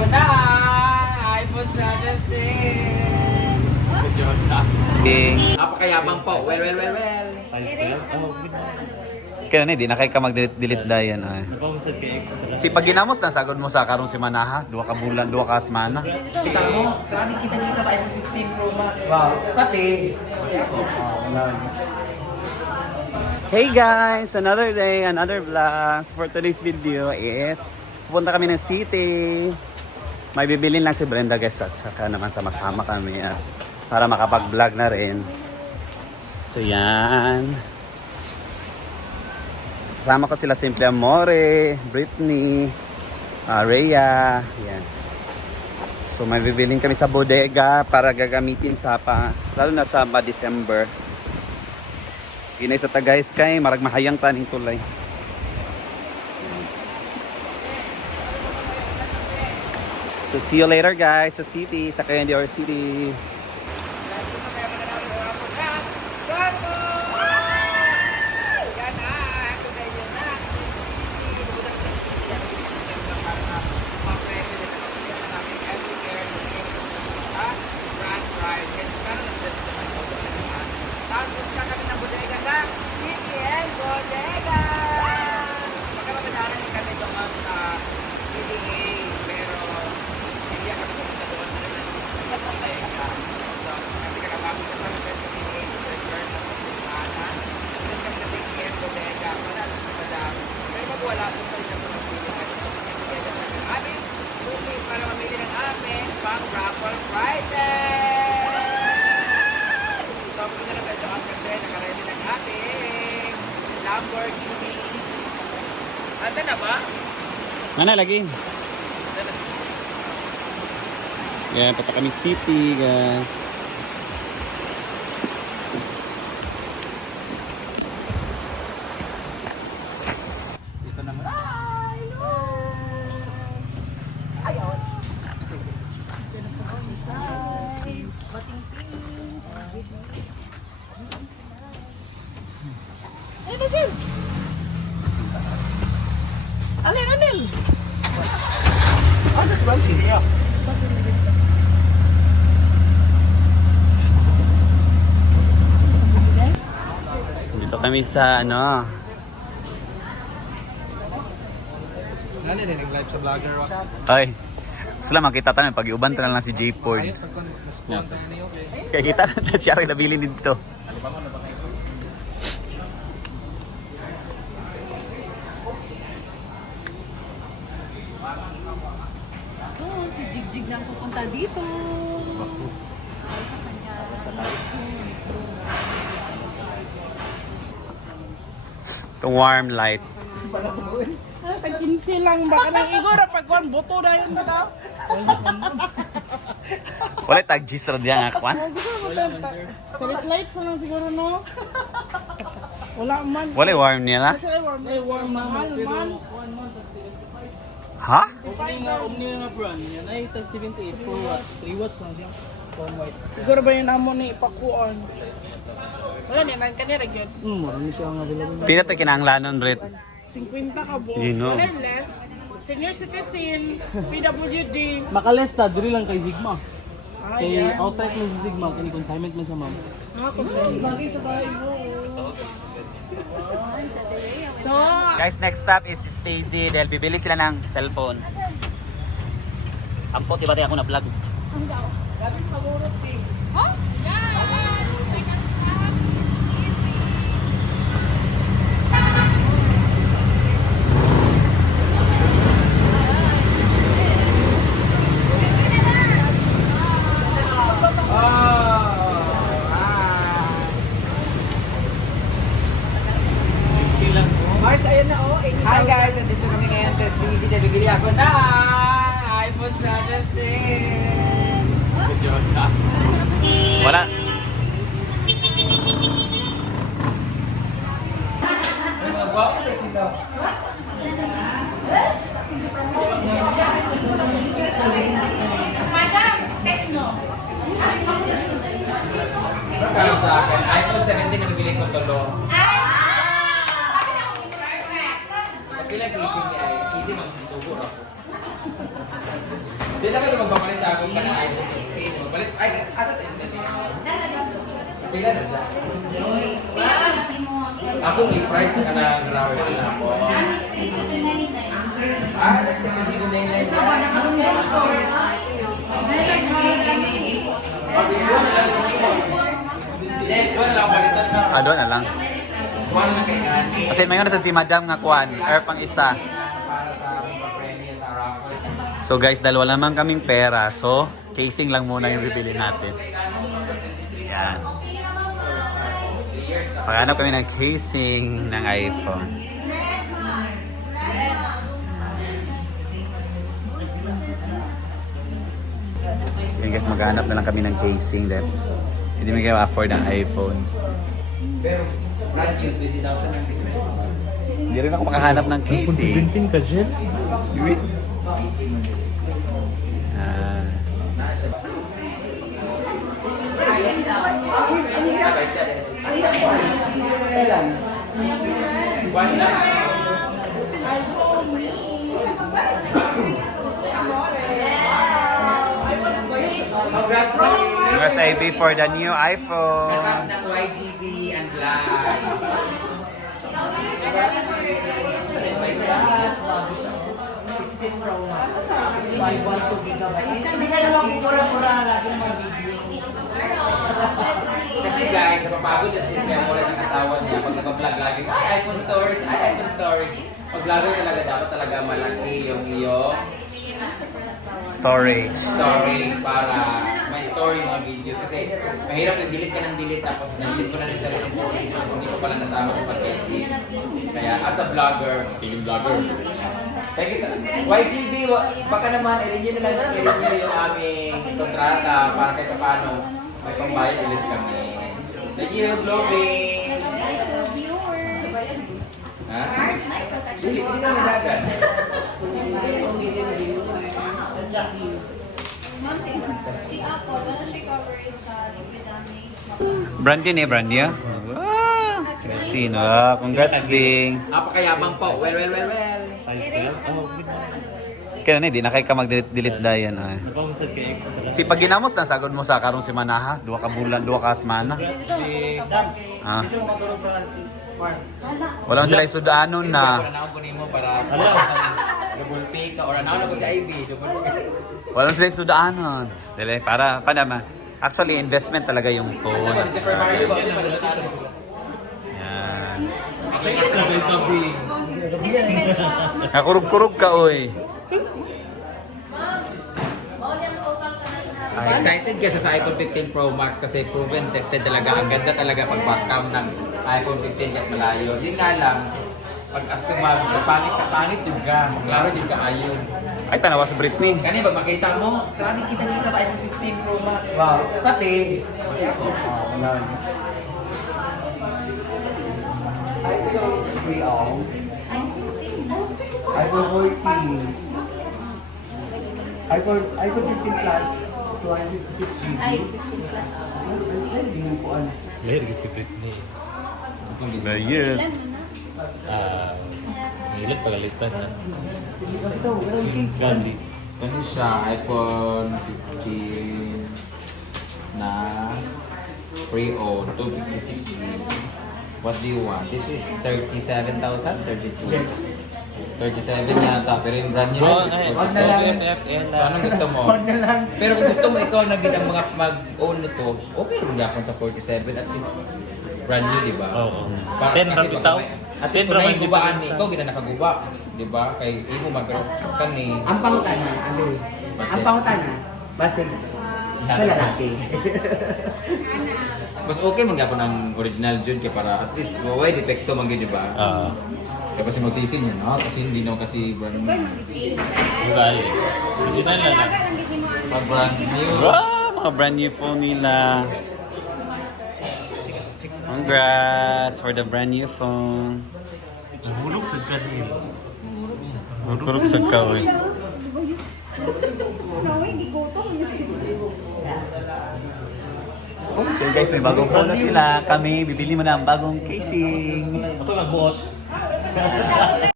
ako na! iPhone 17! Presyosa. Napakayabang po. Well. Kaya na, di na kayo ka mag-delete dayan. Napapasad kay extra. Si pag ginamos na, sagod mo sa karong simana ha? 2 ka bulan, 2 ka semana. Kita mo, grabe kita sa iPhone 15 Pro Max. Wow, pati. Hey guys! Another day, another vlog. For today's video is pupunta kami ng city. May bibilin lang si Brenda guys at saka naman sama-sama kami para makapag-vlog na rin. So yan. Kasama ko sila Simple Amore, Britney, Rhea. Yan. So may bibilin kami sa bodega para gagamitin lalo na sa December. Inay sa Tagays kay marag mahayang taning tulay. So see you later guys sa city, sa Candy or City. Para mamili ng amin pang raffle prizes! So, punta na tayo ang kasi nakaready ng ating Lamborghini. Anda na ba? Mana lagi? Yan, punta kami city guys. Dito naman. Alin! Asa si Bamsi? Dito kami sa ano. Nani din live sa vlogger wa. Ay. Sila makita tayo pag iuban ta na lang si J Ford. Kaya kita na siya rin nabili dito. Soon, si Jigjig na pupunta dito. Sa kanya. Itong warm lights. Pag-15 lang ba ka nang igora pag-1 buto na yun ba daw? Wala tag-gis rin diyan nga kwan. Service lights na lang siguro no? Wala man. Wala warm niya na. Kasi ay warm man. Ha? Omni nga brand yan ay tag 78 4 watts, 3 watts lang siya. Siguro ba yun amo ni ipakuan? Wala ni man kanira gyud. Marami siya nga available. Pina to kinahanglanon Red. 50 ka bo. You know. Less. Senior citizen, PWD. Makalesta diri lang kay Sigma. Ah, Say yeah. outright man si Sigma kani consignment man siya ma'am. Kung saan bagay sa bahay mo. So, Guys, next stop is si Stacy dahil bibili sila ng cellphone. Sampot, iba tayo ako na vlog. oh, yeah! Second stop. Mars, ayun na oh. Hi guys, nandito kami ngayon sa SBC dahil bibili ako na iPhone 17. Presyosa. Wala. Madam, Techno. Para sa akin, iPhone 17 na bibili ko tulo. Pagkilang ising niya, ising ang subo ako. Hindi naman yung magpapalit sa akong ka na iPhone 15. Magpalit, ay, asa tayo? Pila na siya. Akong i-price ka na grabe na ako. Ah, kasi kung na Doon na lang. Kuwan na kay Ani. Kasi may nga si Madam nga kuan, air pang isa. Para sa premium sa raffle. So guys, dalawa naman kaming pera. So, casing lang muna yung bibili natin. Yan. Paghanap kami ng casing ng iPhone. Yan guys, maghanap na lang kami ng casing dahil hindi mo kayo afford ang iPhone. Pero, brand new, 20,000 ang difference. Hindi rin ako makahanap ng casing. ka, Jen? Ah. Kuwan na. Congrats na Congrats IB for the new iPhone. Katas ng YGB and Black. Hindi ka naman pura-pura lagi ng mga video. Kasi guys, napapagod na siya kaya mula ng asawa niya. Pag nag-vlog lagi, ay iPhone storage, ay iPhone storage. Pag vlogger talaga, dapat talaga malaki yung iyong Storage. storage para may story yung mga videos. Kasi mahirap na delete ka ng delete tapos na-delete ko na rin sa recent videos kasi hindi ko pala nasama sa pag-edit. Kaya as a vlogger, feeling vlogger. Thank you sa YGB, baka naman i-renew na lang i-renew yung aming kontrata para kahit paano may pambayad ulit kami. Thank you, Globing! Ha? Hindi namin dagan. Brand yun brand niya. Wow! 16. Wow, congrats Bing. Apakayabang po. Well. Kaya na, di na kayo ka mag-delete dayan. Napamusad kay extra. Si pag ginamos na, sagod mo sa karong semana ha? Duwa ka bulan, duwa ka semana. Ah. Wala sila isudaanon na. Anaon ko nimo para double pay ka or anaon ako si IB, double pay. Wala sila isudaanon. Dili, para naman. Actually, investment talaga yung Kasi phone. si Super Mario ba di padalatan. Yan. Nagay ka, Bing. Nakurug-kurug ka, oy. Excited ka sa iPhone 15 Pro Max kasi proven tested talaga. Ang ganda talaga pag backcam ng iPhone 15 at malayo. Yun nga lang, pag after magpangit juga, maklaro juga ayun. Ay, tanawa sa Britney. Kani pag makita mo, grabe kita sa iPhone 15 Pro Max. Wow, pati. iPhone 14. iPhone 15 Plus, 256 GB. Ay, 15 plus. Hindi mo po ano. Lahir si Britney. Bayit. Nilat pagalitan na. Ito, ganun cake. Gandhi. Kasi siya, iPhone 15 na pre-owned, 256 GB. What do you want? This is 37,000? 32? 37 yata, pero yung brand new Bro, is ay, 47. So anong gusto mo? Huwag na lang. Pero kung gusto mo ikaw na ang mga mag-own nito, okay rin yapon sa 47 at least brand new, di ba? Oo. Para 10 kasi rabi baka tao. may- at least kung naigubahan ni ikaw, gina nakaguba, di ba? Kay imo magkaroon kani. Ang pangutana, ano eh. Ang pangutana, basig sa lalaki. Mas okay magyapon ng original jud kay para at least way depekto man gyud, di ba? Kaya kasi magsisi niya, no? Kasi hindi naman kasi brand new. Gaya. Original na lang. Pag brand new. Wow, mga brand new phone nila. Congrats for the brand new phone. Hulog sa kanil. Kurog sa kaoy. So guys, may bagong phone na sila. Kami, bibili mo na ang bagong casing. Ako nagbuot.